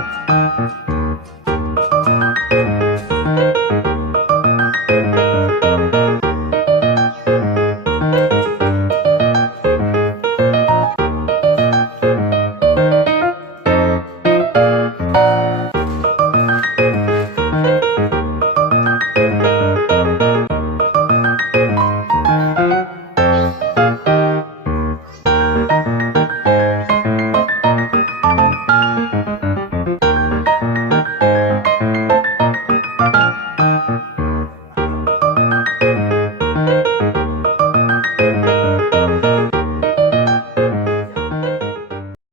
Música